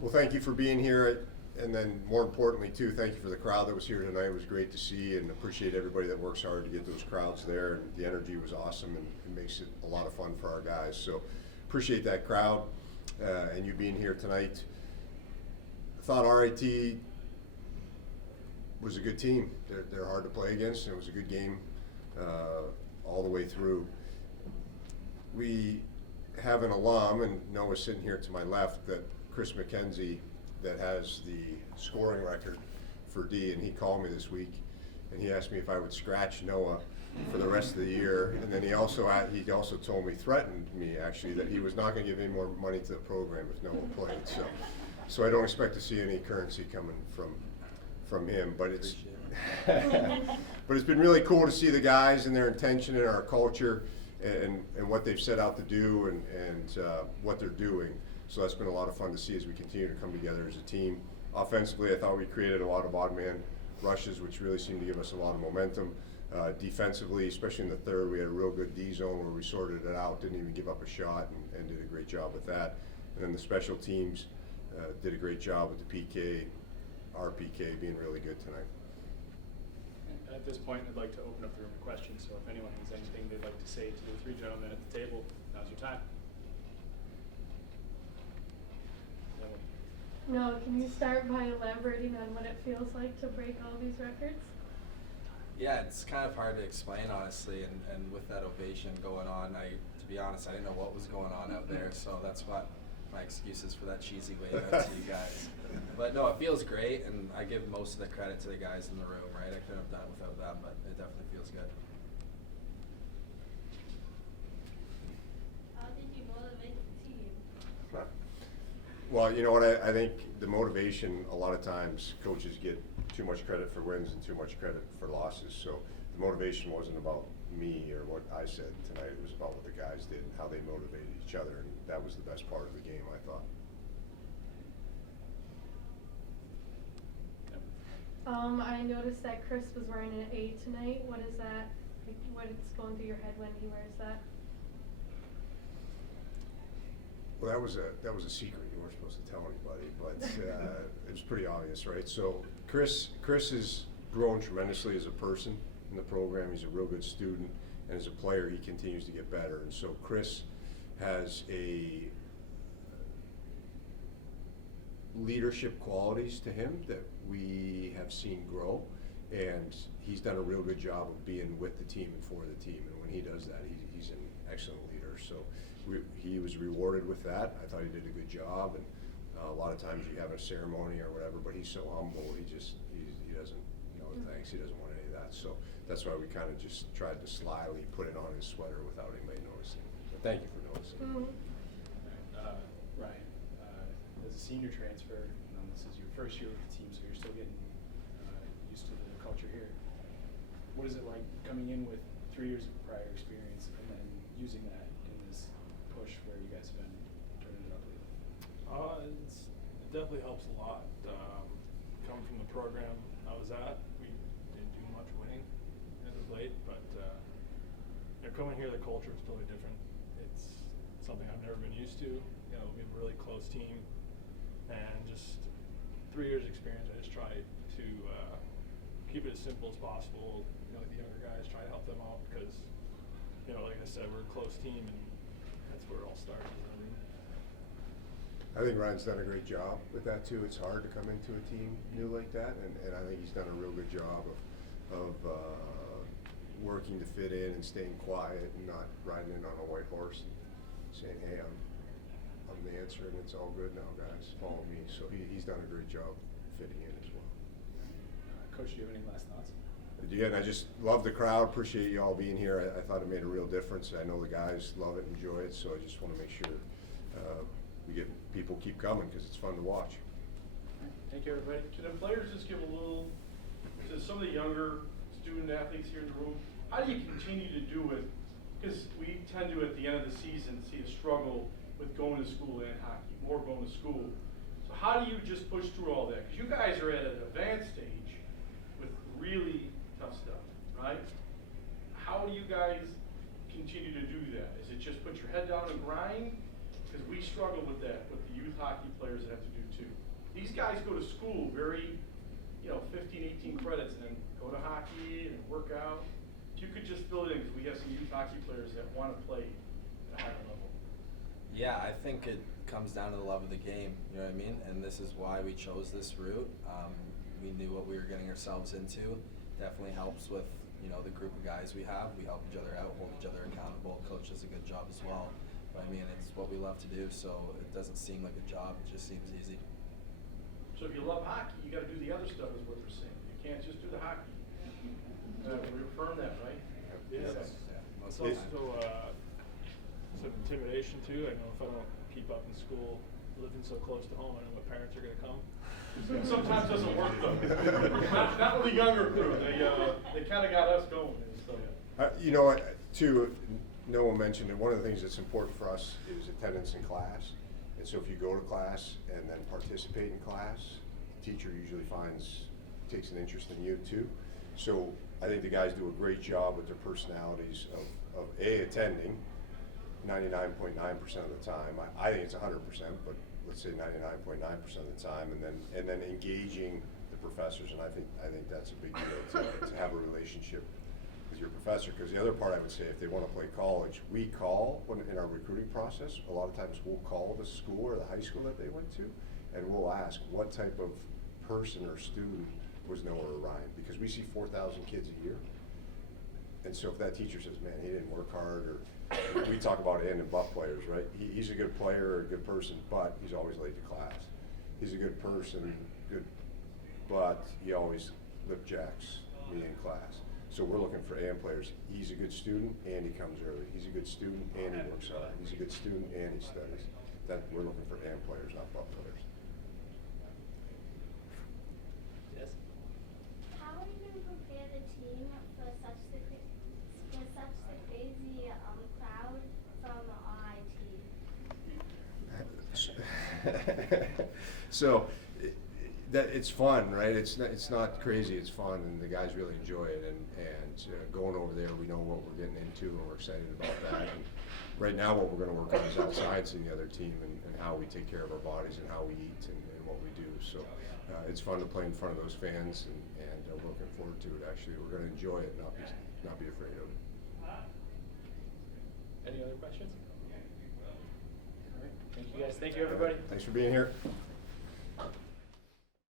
Well, thank you for being here, and then more importantly too, thank you for the crowd that was here tonight. It was great to see, and appreciate everybody that works hard to get those crowds there. And the energy was awesome, and it makes it a lot of fun for our guys. So appreciate that crowd and you being here tonight. I thought RIT was a good team. They're hard to play against, and it was a good game all the way through. We have an alum, and Noah's sitting here to my left, that Chris McKenzie, that has the scoring record for D, and he called me this week and he asked me if I would scratch Noah for the rest of the year. And then he also told me, threatened me actually, that he was not going to give any more money to the program if Noah played. So I don't expect to see any currency coming from him, but it's but it's been really cool to see the guys and their intention and our culture and what they've set out to do and what they're doing. So that's been a lot of fun to see as we continue to come together as a team. Offensively, I thought we created a lot of odd man rushes, which really seemed to give us a lot of momentum. Defensively, especially in the third, we had a real good D zone where we sorted it out, didn't even give up a shot, and did a great job with that. And then the special teams did a great job with the PK, our PK being really good tonight. At this point, I'd like to open up the room for questions, so if anyone has anything they'd like to say to the three gentlemen at the table, now's your time. No, can you start by elaborating on what it feels like to break all these records? Yeah, it's kind of hard to explain, honestly, and with that ovation going on, to be honest, I didn't know what was going on out there, so that's what my excuses for that cheesy wave out to you guys. But no, it feels great, and I give most of the credit to the guys in the room, right? I couldn't have done it without them, but it definitely feels good. How did you motivate the team? Well, you know what, I think the motivation, a lot of times coaches get too much credit for wins and too much credit for losses. So the motivation wasn't about me or what I said tonight. It was about what the guys did and how they motivated each other, and that was the best part of the game, I thought. I noticed that Chris was wearing an A tonight. What is that? Like, what is going through your head when he wears that? Well, that was a secret. You weren't supposed to tell anybody, but it was pretty obvious, right? So Chris has grown tremendously as a person in the program. He's a real good student, and as a player, he continues to get better. And so Chris has a leadership qualities to him that we have seen grow, and he's done a real good job of being with the team and for the team. And when he does that, he's an excellent leader. So he was rewarded with that. I thought he did a good job, and a lot of times you have a ceremony or whatever, but he's so humble. He doesn't thanks. He doesn't want any of that. So that's why we kind of just tried to slyly put it on his sweater without anybody noticing. But thank you for noticing. Ryan, as a senior transfer, this is your first year with the team, so you're still getting used to the culture here. What is it like coming in with 3 years of prior experience and then using that in this push where you guys have been turning it up lately? It definitely helps a lot. Coming from the program I was at, we didn't do much winning as of late, but coming here, the culture is totally different. It's something I've never been used to. We have a really close team, and just 3 years experience, I just try to keep it as simple as possible. Like the younger guys, try to help them out because, like I said, we're a close team, and that's where it all starts. I think Ryan's done a great job with that too. It's hard to come into a team new like that, and I think he's done a real good job of working to fit in and staying quiet and not riding in on a white horse and saying, "Hey, I'm the answer, and it's all good now, guys. Follow me." So he's done a great job fitting in as well. Coach, do you have any last thoughts? Yeah, and I just love the crowd. Appreciate you all being here. I thought it made a real difference. I know the guys love it, enjoy it. So I just want to make sure we get people keep coming because it's fun to watch. Right. Thank you, everybody. Can the players just give a little, to some of the younger student athletes here in the room, how do you continue to do it? Because we tend to, at the end of the season, see a struggle with going to school and hockey, more going to school. So how do you just push through all that? Because you guys are at an advanced stage with really tough stuff, right? How do you guys continue to do that? Is it just put your head down and grind? because we struggle with that, with the youth hockey players that have to do too. These guys go to school very, 15, 18 credits and then go to hockey and work out. If you could just fill it in, because we have some youth hockey players that want to play at a higher level. Yeah, I think it comes down to the love of the game, you know what I mean? And this is why we chose this route. We knew what we were getting ourselves into. Definitely helps with, the group of guys we have. We help each other out, hold each other accountable. Coach does a good job as well. But I mean, it's what we love to do, so it doesn't seem like a job, it just seems easy. So if you love hockey, you got to do the other stuff, is what they're saying. You can't just do the hockey. We affirm that, right? Yeah, Yes. it's Most of the also time. some intimidation too. I know if I don't keep up in school, living so close to home, I know my parents are gonna come. Sometimes doesn't work though. Not with the younger crew. They kind of got us going. So. Too, Noah mentioned that one of the things that's important for us is attendance in class. And so if you go to class and then participate in class, the teacher usually takes an interest in you too. So I think the guys do a great job with their personalities of attending 99.9% of the time. I think it's 100%, but let's say 99.9% of the time, and then engaging the professors. And I think that's a big deal to have a relationship with your professor. Because the other part I would say, if they want to play college, we call in our recruiting process. A lot of times we'll call the school or the high school that they went to, and we'll ask what type of person or student was Noah or Ryan, because we see 4,000 kids a year. And so if that teacher says, man, he didn't work hard, or we talk about and butt players, right? He's a good player or a good person, but he's always late to class. He's a good person, but he always lip jacks me in class. So we're looking for and players. He's a good student and he comes early. He's a good student and he works hard. He's a good student and he studies. That we're looking for and players, not butt players. Yes. How are you going to prepare the team for such the crazy crowd from RIT? So it's fun, right? It's not crazy. It's fun, and the guys really enjoy it. And going over there, we know what we're getting into, and we're excited about that. And right now, what we're going to work on is outside seeing the other team and how we take care of our bodies and how we eat and what we do. So it's fun to play in front of those fans, and we're looking forward to it. Actually, we're going to enjoy it, not be afraid of it. Any other questions? All right. Thank you guys. Thank you, everybody. Thanks for being here.